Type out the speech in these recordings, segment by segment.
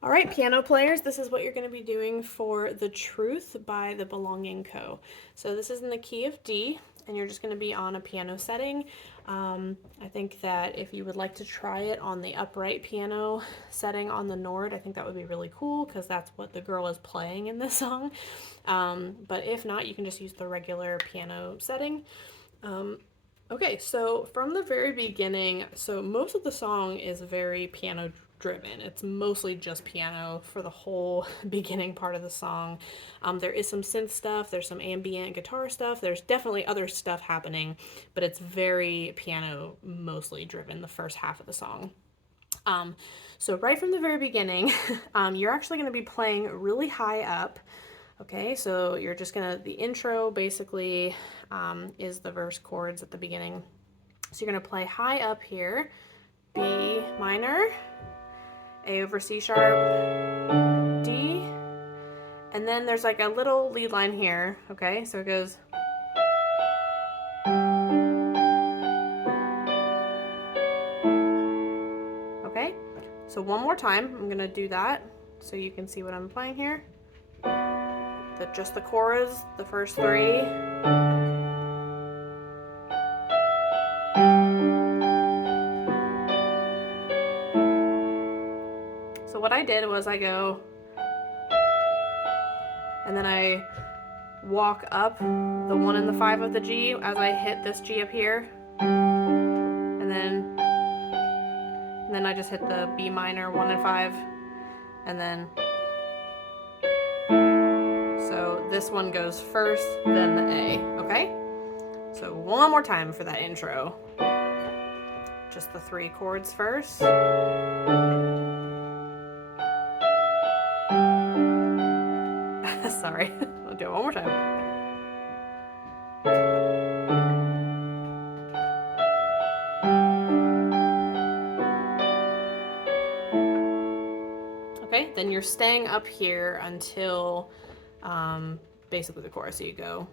All right, piano players, this is what you're going to be doing for The Truth by The Belonging Co. So this is in the key of D, and you're just going to be on a piano setting. I think that if you would like to try it on the upright piano setting on the Nord, I think that would be really cool because that's what the girl is playing in this song. But if not, you can just use the regular piano setting. Okay, so from the very beginning, so most of the song is very piano driven. It's mostly just piano for the whole beginning part of the song. There is some synth stuff, there's some ambient guitar stuff, there's definitely other stuff happening, but it's very piano mostly driven the first half of the song. So right from the very beginning, you're actually going to be playing really high up. Okay, so you're just gonna, the intro basically is the verse chords at the beginning. So you're gonna play high up here, B minor, A over C sharp, D, and then there's like a little lead line here, okay? So it goes, okay? So one more time, I'm gonna do that so you can see what I'm playing here. Just the chorus, the first three. So what I did was I go, and then I walk up the 1 and the 5 of the G as I hit this G up here, and then I just hit the B minor 1 and 5, and then so this one goes first, then the A, okay? So one more time for that intro. Just the 3 chords first. Sorry, I'll do it one more time. Okay, then you're staying up here until basically the chorus. So you go.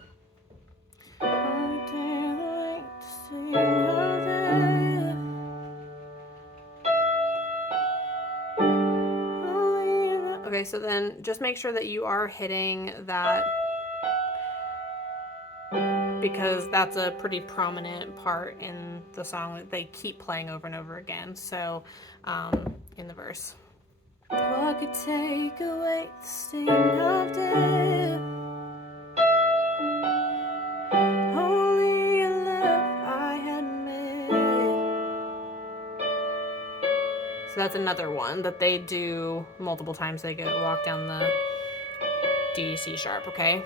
Okay, so then just make sure that you are hitting that, because that's a pretty prominent part in the song that they keep playing over and over again. So in the verse. What could take away the sting of death? Only a love I had met. So that's another one that they do multiple times. They go walk down the D, C sharp, okay?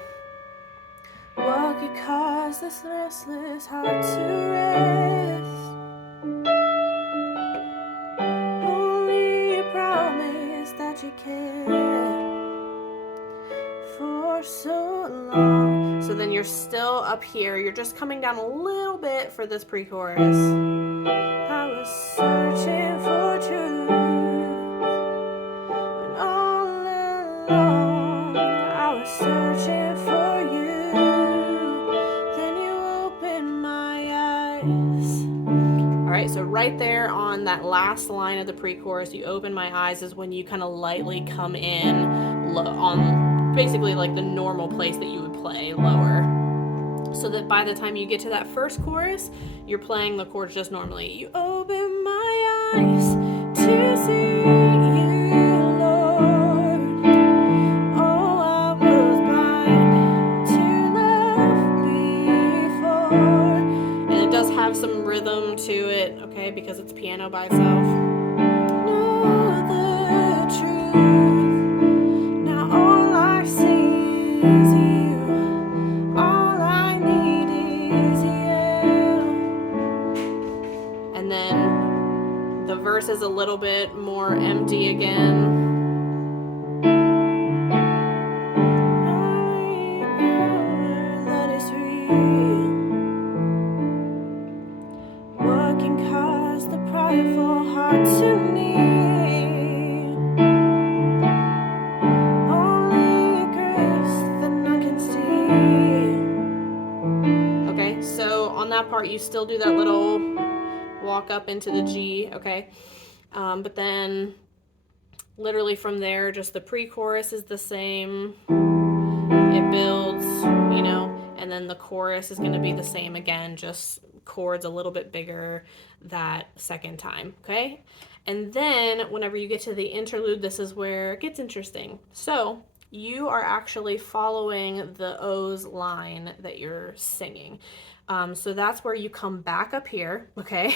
What could cause this restless heart to rest? Only a promise that you cared for so long. So then you're still up here. You're just coming down a little bit for this pre-chorus. I was searching for truth, and all along I was searching for you. Then you opened my eyes. All right, so right there on that last line of the pre-chorus, you open my eyes, is when you kind of lightly come in on basically like the normal place that you would play, lower. So that by the time you get to that first chorus, you're playing the chords just normally. You open my eyes to see you, Lord. Oh, I was blind to love before. And it does have some rhythm to it, okay, because it's piano by itself. Know the truth. Now all I see is you. All I need is you. And then the verse is a little bit more empty again. That is real. What can cause the prideful heart to kneel? Only grace that none can steal. Okay, so on that part, you still do that little walk up into the G, okay? But then literally from there, just the pre-chorus is the same. It builds, you know, and then the chorus is going to be the same again, just chords a little bit bigger that second time, okay? And then whenever you get to the interlude, this is where it gets interesting. So you are actually following the O's line that you're singing. So that's where you come back up here, okay?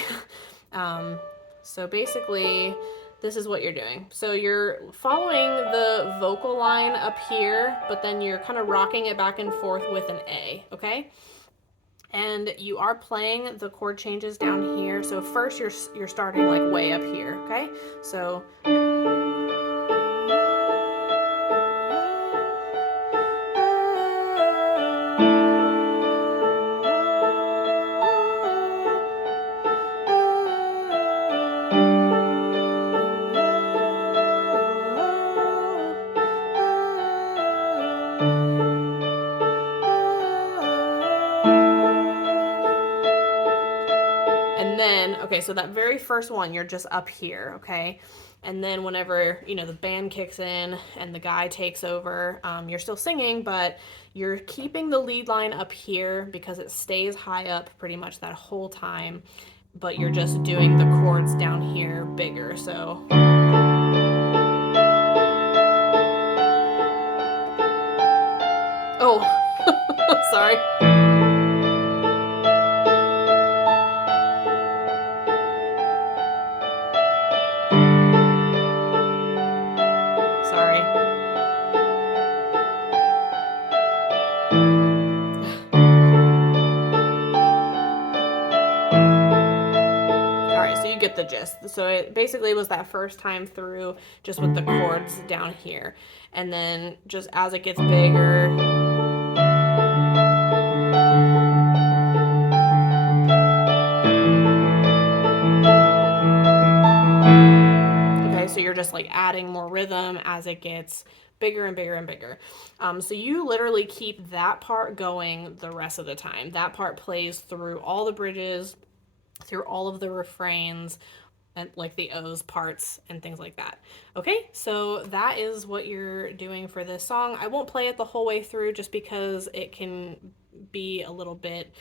So basically, this is what you're doing. So you're following the vocal line up here, but then you're kind of rocking it back and forth with an A, okay? And you are playing the chord changes down here. So first you're starting like way up here, okay? So okay, so that very first one, you're just up here, okay? And then whenever, you know, the band kicks in and the guy takes over, you're still singing, but you're keeping the lead line up here because it stays high up pretty much that whole time, but you're just doing the chords down here bigger, so... Oh, sorry. Get the gist. So it basically was that first time through just with the chords down here, and then just as it gets bigger, okay, so you're just like adding more rhythm as it gets bigger and bigger and bigger. So you literally keep that part going the rest of the time. That part plays through all the bridges, through all of the refrains, and like the O's parts and things like that. Okay, so that is what you're doing for this song. I won't play it the whole way through just because it can be a little bit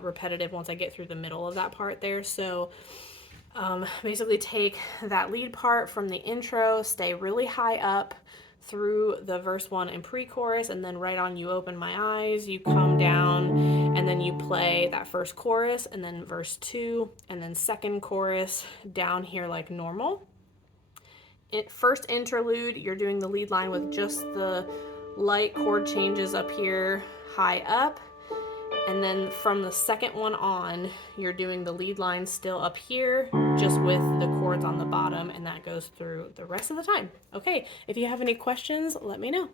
repetitive once I get through the middle of that part there. So basically take that lead part from the intro, stay really high up through the verse 1 and pre-chorus, and then right on You Open My Eyes, you come down and then you play that first chorus and then verse 2 and then second chorus down here like normal. First interlude, you're doing the lead line with just the light chord changes up here high up, and then from the second one on, you're doing the lead line still up here, just with the chords on the bottom, and that goes through the rest of the time. Okay, if you have any questions, let me know.